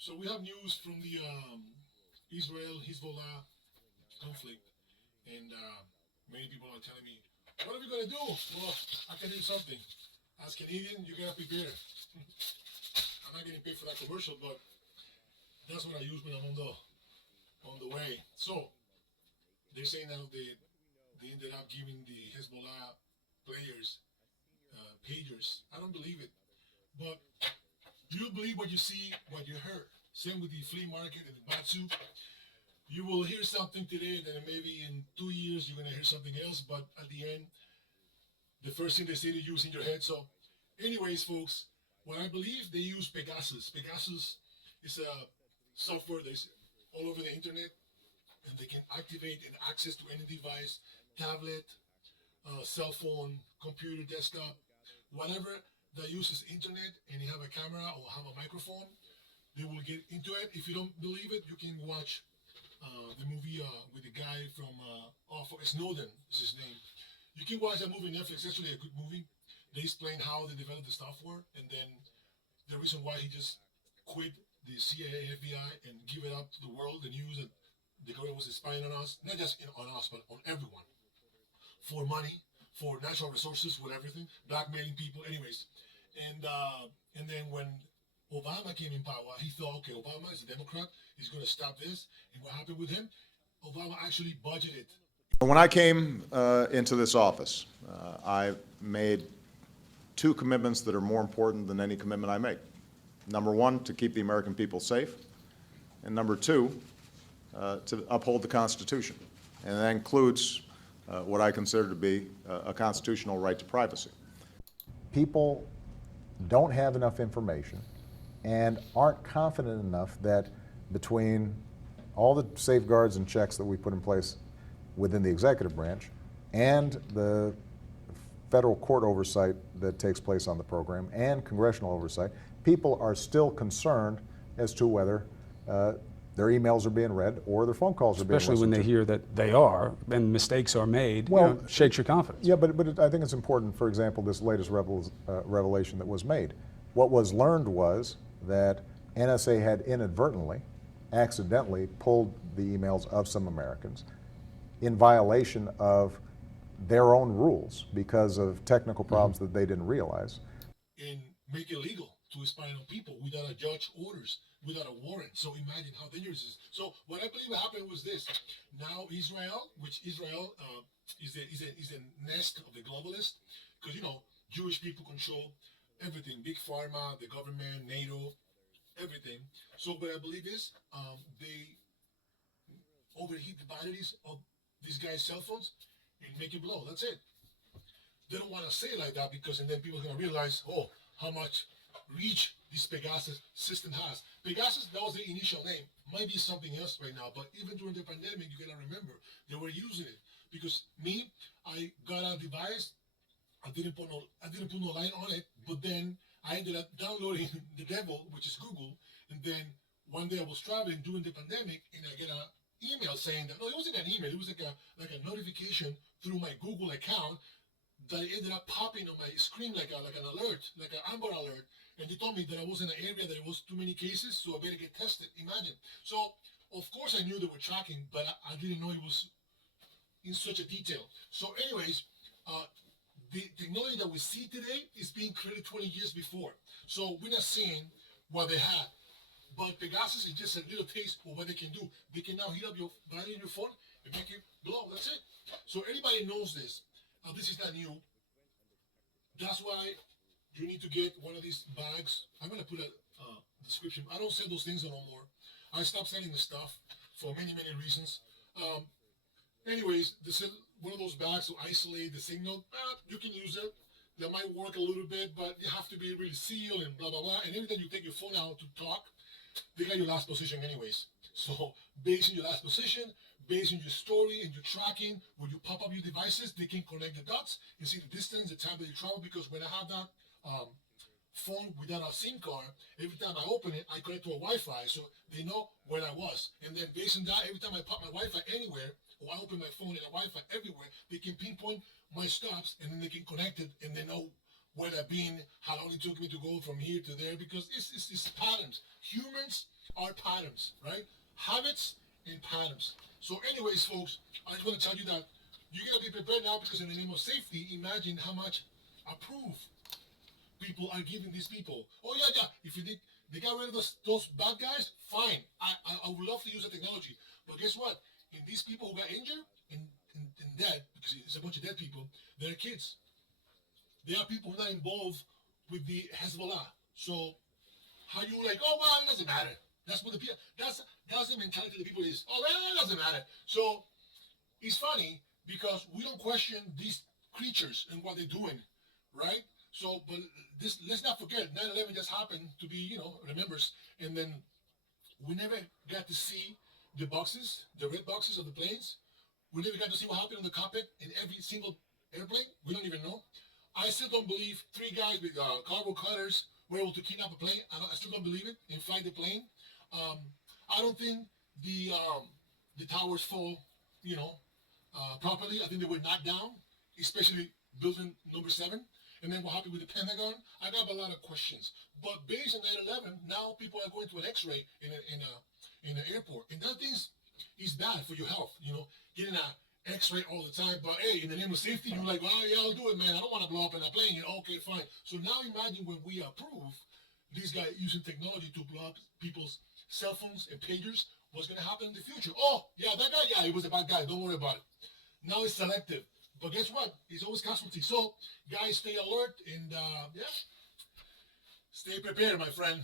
So we have news from the Israel Hezbollah conflict, and many people are telling me, "What are we gonna do?" Well, I can do something. As Canadian, you gotta prepare. I'm not getting paid for that commercial, but that's what I use when I'm on the way. So they're saying now they ended up giving the Hezbollah players pagers. I don't believe it, but you believe what you see, what you heard. Same with the flea market and the Batsu. You will hear something today, then maybe in 2 years you're gonna hear something else. But at the end, the first thing they say to you is in your head. So, anyways, folks, what I believe they use Pegasus. Pegasus is a software that's all over the internet, and they can activate and access to any device, tablet, cell phone, computer, desktop, whatever that uses internet, and you have a camera or have a microphone. They will get into it. If you don't believe it, you can watch the movie with the guy from Snowden is his name. You can watch that movie on Netflix. It's actually a good movie. They explain how they developed the software, and then the reason why he just quit the CIA, FBI, and give it up to the world, the news that the government was spying on us, not just on us, but on everyone, for money, for natural resources, with everything, blackmailing people. Anyways, and then when Obama came in power, he thought, okay, Obama is a Democrat, he's going to stop this. And what happened with him? Obama actually budgeted. When I came into this office, I made two commitments that are more important than any commitment I make. Number one, to keep the American people safe, and number two, to uphold the Constitution. And that includes what I consider to be a constitutional right to privacy. People don't have enough information and aren't confident enough that between all the safeguards and checks that we put in place within the executive branch and the federal court oversight that takes place on the program and congressional oversight, people are still concerned as to whether their emails are being read or their phone calls are being listened Especially when they to. hear that they are, and mistakes are made, Well, shakes your confidence. Yeah, but I think it's important, for example, this latest revelation that was made. What was learned was that NSA had inadvertently, accidentally pulled the emails of some Americans in violation of their own rules because of technical problems that they didn't realize. And make it legal to spy on people without a judge orders, without a warrant. So imagine how dangerous it is. So what I believe happened was this. Now Israel, which Israel is a nest of the globalists, because Jewish people control everything, big pharma, the government, NATO, everything. So what I believe is they overheat the batteries of these guys' cell phones and make it blow. That's it. They don't want to say it like that because, and then people are going to realize, oh, how much reach this Pegasus system has. Pegasus, that was the initial name. Might be something else right now, but even during the pandemic, you gotta remember they were using it. Because me, I got a device, I didn't put no line on it, but then I ended up downloading the devil, which is Google, and then one day I was traveling during the pandemic, and I get an email saying that no, it wasn't an email, it was like a notification through my Google account that ended up popping on my screen like an alert, like an Amber Alert, and they told me that I was in an area that there was too many cases, so I better get tested. Imagine. So of course I knew they were tracking, but I didn't know it was in such a detail. So anyways, the technology that we see today is being created 20 years before. So we're not seeing what they had. But Pegasus is just a little taste of what they can do. They can now heat up your battery in your phone and make it blow. That's it. So anybody knows this. This is not new. That's why you need to get one of these bags. I'm going to put a description. I don't sell those things no more. I stopped selling the stuff for many, many reasons. Anyways, this is one of those bags to isolate the signal. You can use it. That might work a little bit, but you have to be really sealed and blah, blah, blah. And every time you take your phone out to talk, they got your last position anyways. So based on your last position, based on your story and your tracking, when you pop up your devices, they can connect the dots and see the distance, the time that you travel. Because when I have that phone without a SIM card, every time I open it, I connect to a Wi-Fi, so they know where I was. And then based on that, every time I pop my Wi-Fi anywhere, or I open my phone and a Wi-Fi everywhere, they can pinpoint my stops, and then they can connect it, and they know where I've been, how long it took me to go from here to there, because it's patterns. Humans are patterns, right? Habits and patterns. So anyways, folks, I just want to tell you that you got to be prepared now, because in the name of safety, imagine how much approve people are giving these people. Oh yeah, if you did, they got rid of those bad guys, fine. I would love to use the technology. But guess what? In these people who got injured and dead, because it's a bunch of dead people, they're kids. They are people who are not involved with the Hezbollah. So how you like, oh well, it doesn't matter. That's what the people, that's the mentality of the people is, oh well, it doesn't matter. So it's funny because we don't question these creatures and what they're doing, right? So, but this, let's not forget, 9/11 just happened to be, remembers, and then we never got to see the boxes, the red boxes of the planes. We never got to see what happened on the cockpit in every single airplane. We don't even know. I still don't believe 3 guys with cargo cutters were able to kidnap a plane. I still don't believe it and fly the plane. I don't think the towers fall, properly. I think they were knocked down, especially building number 7. And then what happened with the Pentagon? I got a lot of questions. But based on 9/11, now people are going to an X-ray in an airport, and that thing is bad for your health. Getting an X-ray all the time. But hey, in the name of safety, you're like, oh yeah, I'll do it, man. I don't want to blow up in a plane. Okay, fine. So now imagine when we approve these guys using technology to blow up people's cell phones and pagers. What's going to happen in the future? Oh yeah, that guy. Yeah, he was a bad guy. Don't worry about it. Now it's selective. But guess what? It's always casualty. So, guys, stay alert and, stay prepared, my friend.